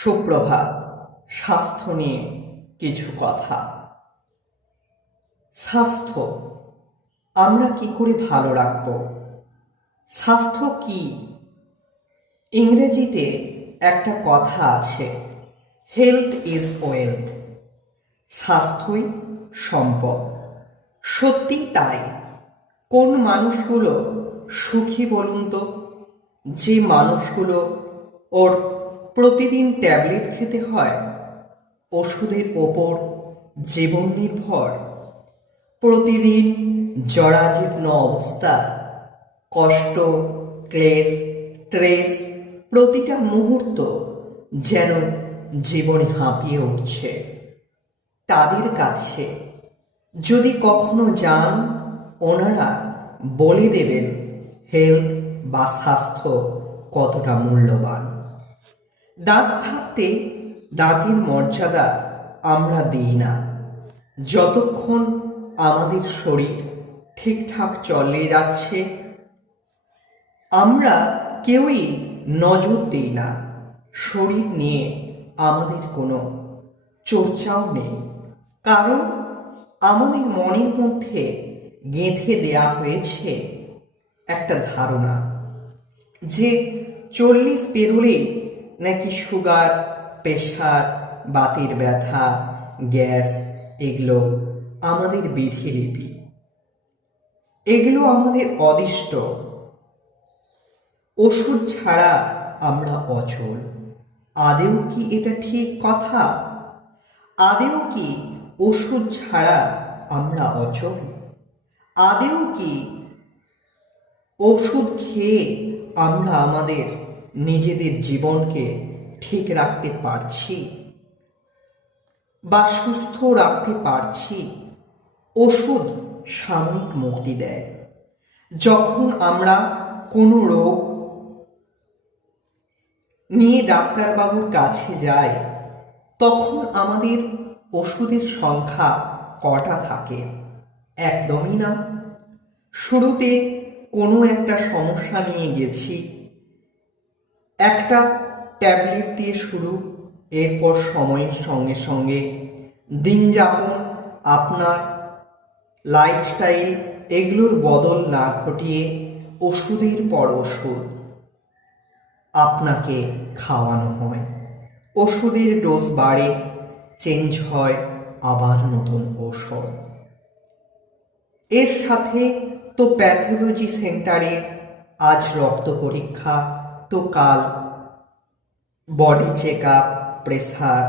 সুপ্রভাত। স্বাস্থ্য নিয়ে কিছু কথা। স্বাস্থ্য আমরা কি করে ভালো রাখব? স্বাস্থ্য কি? ইংরেজিতে একটা কথা আছে, হেলথ ইজ ওয়েলথ। স্বাস্থ্যই সম্পদ। সত্যিই তাই। কোন মানুষগুলো সুখী বলুন তো? যে মানুষগুলো ওর প্রতিদিন ট্যাবলেট খেতে হয়, ওষুধের ওপর জীবন নির্ভর, প্রতিদিন জরাজীর্ণ অবস্থা, কষ্ট, ক্লেশ, স্ট্রেস, প্রতিটা মুহূর্ত যেন জীবনে হাঁপিয়ে উঠছে। তাদের কাছে যদি কখনো যান, ওনারা বলে দেবেন হেলথ বা স্বাস্থ্য কতটা মূল্যবান। দাঁত থাকতে দাঁতের মর্যাদা আমরা দিই না। যতক্ষণ আমাদের শরীর ঠিকঠাক চলে যাচ্ছে, আমরা কেউই নজর দিই না। শরীর নিয়ে আমাদের কোনো চর্চাও নেই, কারণ আমাদের মনের মধ্যে গেঁথে দেয়া হয়েছে একটা ধারণা যে 40 পেরোলেই নাকি সুগার, প্রেশার, বাতের ব্যথা, গ্যাস, এগুলো আমাদের বিধিলিপি, এগুলো আমাদের অদিষ্ট। ওষুধ ছাড়া আমরা অচল। আদেও কি এটা ঠিক কথা? আদেও কি ওষুধ ছাড়া আমরা অচল? আদেও কি ওষুধ খেয়ে আমরা আমাদের নিজেদের জীবনকে ঠিক রাখতে পারছি বা সুস্থ রাখতে পারছি? ওষুধ সাময়িক মুক্তি দেয়। যখন আমরা কোনো রোগ নিয়ে ডাক্তারবাবুর কাছে যাই, তখন আমাদের ওষুধের সংখ্যা কটা থাকে? একদমই না। শুরুতে কোনো একটা সমস্যা নিয়ে গেছি, একটা ট্যাবলেট দিয়ে শুরু, এরপর সময়ের সঙ্গে সঙ্গে দিন যাপন, আপনার লাইফস্টাইল, এগুলোর বদল না ঘটিয়ে ওষুধের পর ওষুধ আপনাকে খাওয়ানো হয়। ওষুধের ডোজ বাড়ে, চেঞ্জ হয়, আবার নতুন ওষুধ। এর সাথে তো প্যাথোলজি সেন্টারে আজ রক্ত পরীক্ষা, তো কাল বডি চেক আপ, প্রেসার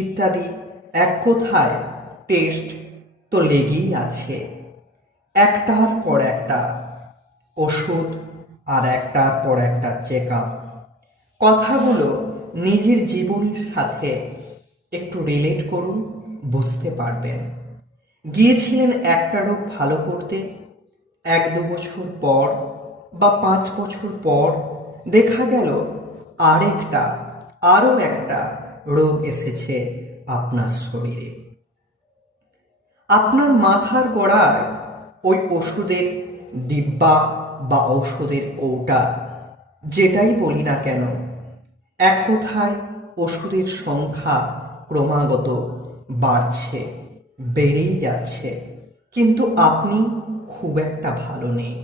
ইত্যাদি, এক কথায় টেস্ট তো লেগেই আছে। একটার পর একটা ওষুধ আর একটার পর একটা চেক আপ। কথাগুলো নিজের জীবনের সাথে একটু রিলেট করুন, বুঝতে পারবেন। গিয়েছিলেন একটা রোগ ভালো করতে, 1-2 বছর পর বা 5 বছর পর দেখা গেল আরও একটা রোগ এসেছে আপনার শরীরে। আপনার মাথার গোড়ায় ওই ওষুধের ডিব্বা বা ওষুধের কৌটা, যেটাই বলি না কেন, এক কথায় ওষুধের সংখ্যা ক্রমাগত বাড়ছে, বেড়েই যাচ্ছে, কিন্তু আপনি খুব একটা ভালো নেই।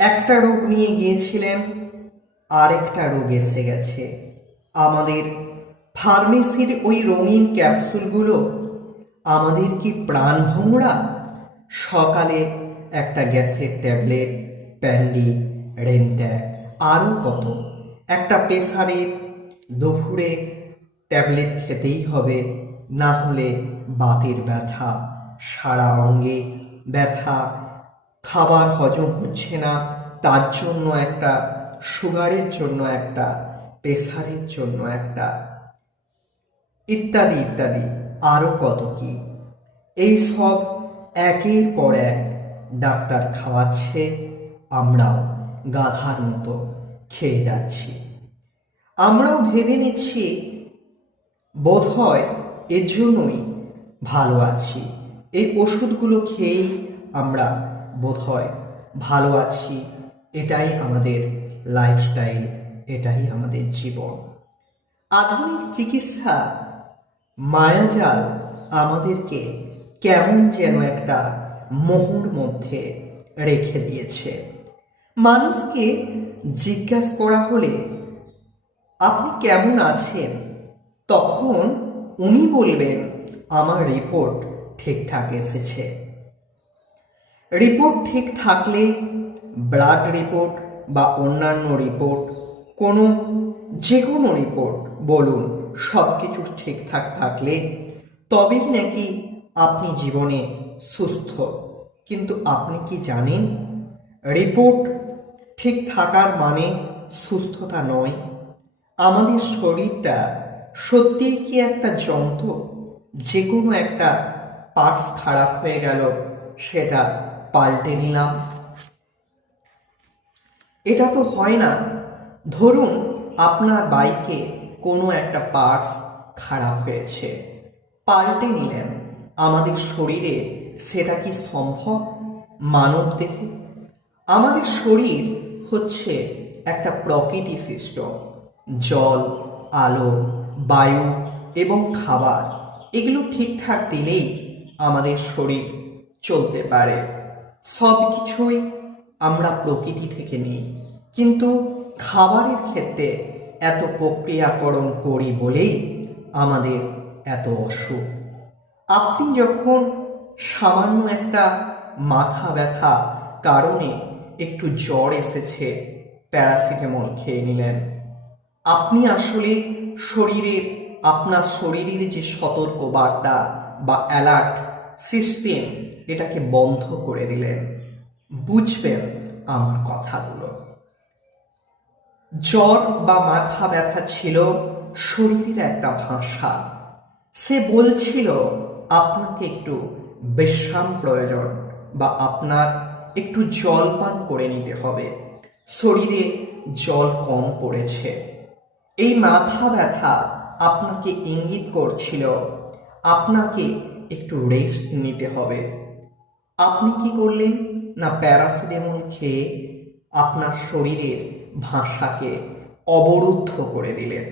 একটা রোগ নিয়ে গিয়েছিলেন, আরেকটা রোগ এসে গেছে। আমাদের ফার্মেসির ওই রঙিন ক্যাপসুলগুলো আমাদের কি প্রাণ ভোমরা? সকালে একটা গ্যাসের ট্যাবলেট, প্যান্ডি, রেন্ট্যাক, আরও কত, একটা প্রেসারের, দুপুরে ট্যাবলেট খেতেই হবে, না হলে বাতের ব্যথা, সারা অঙ্গে ব্যথা, খাবার হজম হচ্ছে না, তার জন্য একটা, সুগারের জন্য একটা, প্রেসারের জন্য একটা, ইত্যাদি ইত্যাদি, আরও কত কি। এই সব একের পর এক ডাক্তার খাওয়াচ্ছে, আমরাও গাধার মতো খেয়ে যাচ্ছি। আমরাও ভেবে নিচ্ছি বোধহয় এর জন্যই ভালো আছি, এই ওষুধগুলো খেয়েই আমরা বোধহয় ভালো আছি, এটাই আমাদের লাইফস্টাইল, এটাই আমাদের জীবন। আধুনিক চিকিৎসা মায়াজাল আমাদেরকে কেমন যেন একটা মোহর মধ্যে রেখে দিয়েছে। মানুষকে জিজ্ঞাসা করা হলে আপনি কেমন আছেন, তখন উনি বলবেন আমার রিপোর্ট ঠিকঠাক এসেছে। রিপোর্ট ঠিক থাকলে ব্লাড রিপোর্ট বা অন্যান্য রিপোর্ট, যে কোনো রিপোর্ট বলুন, সব কিছু ঠিকঠাক থাকলে তবেই নাকি আপনি জীবনে সুস্থ। কিন্তু আপনি কি জানেন, রিপোর্ট ঠিক থাকার মানে সুস্থতা নয়। আমাদের শরীরটা সত্যিই কি একটা যন্ত্র? যে কোনো একটা পার্টস খারাপ হয়ে গেল, সেটা পাল্টে নিলাম? এটা তো হয় না। ধরুন আপনার বাইকে কোনো একটা পার্টস খারাপ হয়েছে, পাল্টে নিলেন। আমাদের শরীরে সেটা কি সম্ভব? মানব দেহে আমাদের শরীর হচ্ছে একটা প্রকৃতি সৃষ্ট। জল, আলো, বায়ু এবং খাবার, এগুলো ঠিকঠাক দিলেই আমাদের শরীর চলতে পারে। সব কিছুই আমরা প্রকৃতি থেকে নিই, কিন্তু খাবারের ক্ষেত্রে এত প্রক্রিয়াকরণ করি বলেই আমাদের এত অসুখ। আপনি যখন সামান্য একটা মাথা ব্যথা কারণে একটু জ্বর এসেছে, প্যারাসিটামল খেয়ে নিলেন, আপনি আসলে আপনার শরীরের যে সতর্ক বার্তা বা অ্যালার্ট সিস্টেম, এটাকে বন্ধ করে দিলেন। বুঝবেন আমার কথাগুলো। জ্বর বা মাথা ব্যথা ছিল শরীরের একটা ভাষা। সে বলছিল আপনাকে একটু বিশ্রাম প্রয়োজন, বা আপনার একটু জল পান করে নিতে হবে, শরীরে জল কম পড়েছে। এই মাথা ব্যথা আপনাকে ইঙ্গিত করছিল আপনাকে একটু রেস্ট নিতে হবে। আপনি কি করলেন না, প্যারাসিটামল খেয়ে আপনার শরীরের ভাষাকে অবরুদ্ধ করে দিলেন।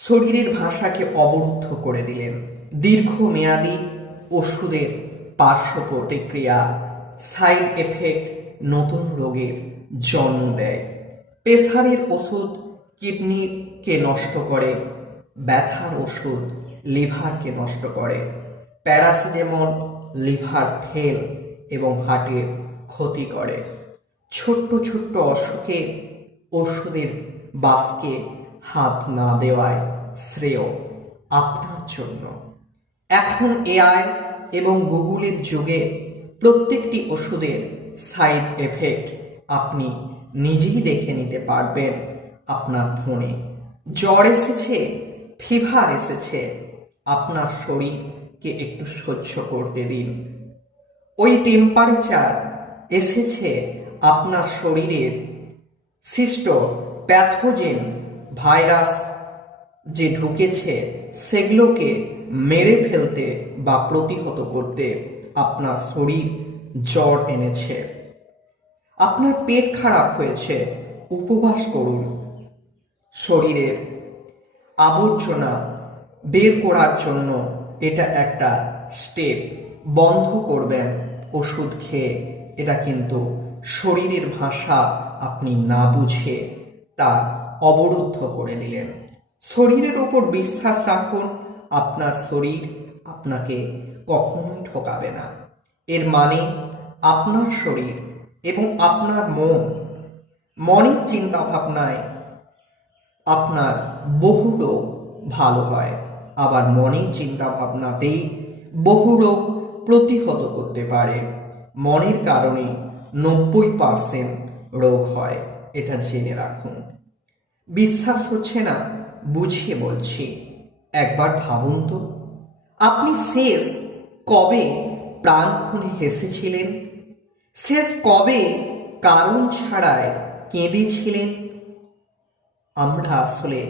শরীরের ভাষাকে অবরুদ্ধ করে দিলেন। দীর্ঘমেয়াদী ওষুধের পার্শ্ব প্রতিক্রিয়া, সাইড এফেক্ট নতুন রোগের জন্ম দেয়। প্রেসারের ওষুধ কিডনিকে নষ্ট করে, ব্যথার ওষুধ লিভারকে নষ্ট করে। প্যারাসিটামল লিভার ফেল এবং হার্টের ক্ষতি করে। ছোট্ট ছোট্ট অসুখে ওষুধের বাক্সে হাত না দেওয়াই শ্রেয় আপনার জন্য। এখন এআই এবং গুগলের যুগে প্রত্যেকটি ওষুধের সাইড এফেক্ট আপনি নিজেই দেখে নিতে পারবেন আপনার ফোনে। জ্বর এসেছে, ফিভার এসেছে, আপনার শরীরকে একটু সহ্য করতে দিন। ওই টেম্পারেচার এসেছে, আপনার শরীরের সৃষ্ট প্যাথোজেন ভাইরাস যে ঢুকেছে, সেগুলোকে মেরে ফেলতে বা প্রতিহত করতে আপনার শরীর জ্বর এনেছে। আপনার পেট খারাপ হয়েছে, উপবাস করুন। শরীরের আবর্জনা বের করার জন্য এটা একটা স্টেপ। বন্ধ করবেন ওষুধ খেয়ে। এটা কিন্তু শরীরের ভাষা আপনি না বুঝে তা অবরুদ্ধ করে দিলেন। শরীরের ওপর বিশ্বাস রাখুন, আপনার শরীর আপনাকে কখনোই ঠকাবে না। এর মানে আপনার শরীর এবং আপনার মনের চিন্তা ভাবনায় আপনার বহু রোগ ভালো হয়, আবার মনের চিন্তা ভাবনাতেই বহু রোগ প্রতিহত করতে পারে। মনের কারণে 90% রোগ হয়, এটা জেনে রাখুন। বিশ্বাস হচ্ছে না? বুঝিয়ে বলছি। একবার ভাবুন তো, আপনি শেষ কবে প্রাণ খুলে হেসেছিলেন? শেষ কবে কারণ ছাড়াই কেঁদেছিলেন? আমরা আসলে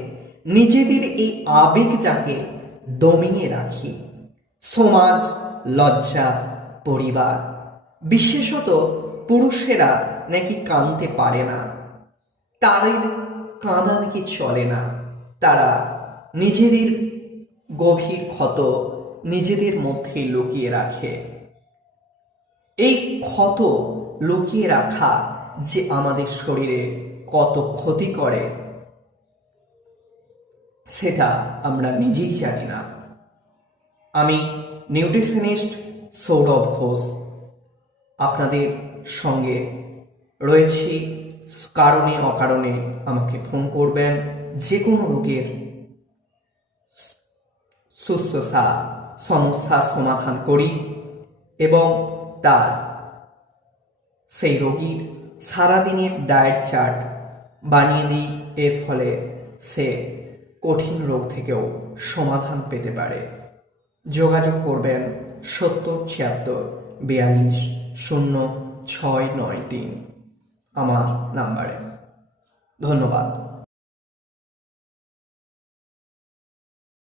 নিজেদের এই আবেগটাকে দমিয়ে রাখি। সমাজ, লজ্জা, পরিবার, বিশেষত পুরুষেরা নাকি কাঁদতে পারে না, তাদের কাঁদা নাকি চলে না, তারা নিজেদের গভীর ক্ষত নিজেদের মধ্যে লুকিয়ে রাখে। এই ক্ষত লুকিয়ে রাখা যে আমাদের শরীরে কত ক্ষতি করে সেটা আমরা নিজেই জানি না। আমি নিউট্রিশনিস্ট সৌরভ ঘোষ আপনাদের সঙ্গে রয়েছি। কারণে অকারণে আমাকে ফোন করবেন, যে কোনো রোগের শুশ্রূষা সমস্যার সমাধান করি এবং তার সেই রোগীর সারাদিনের ডায়েট চার্ট বানিয়ে দিই। এর ফলে সে কঠিন রোগ থেকেও সমাধান পেতে পারে। যোগাযোগ করবেন 7076420693 আমার নাম্বারে। ধন্যবাদ।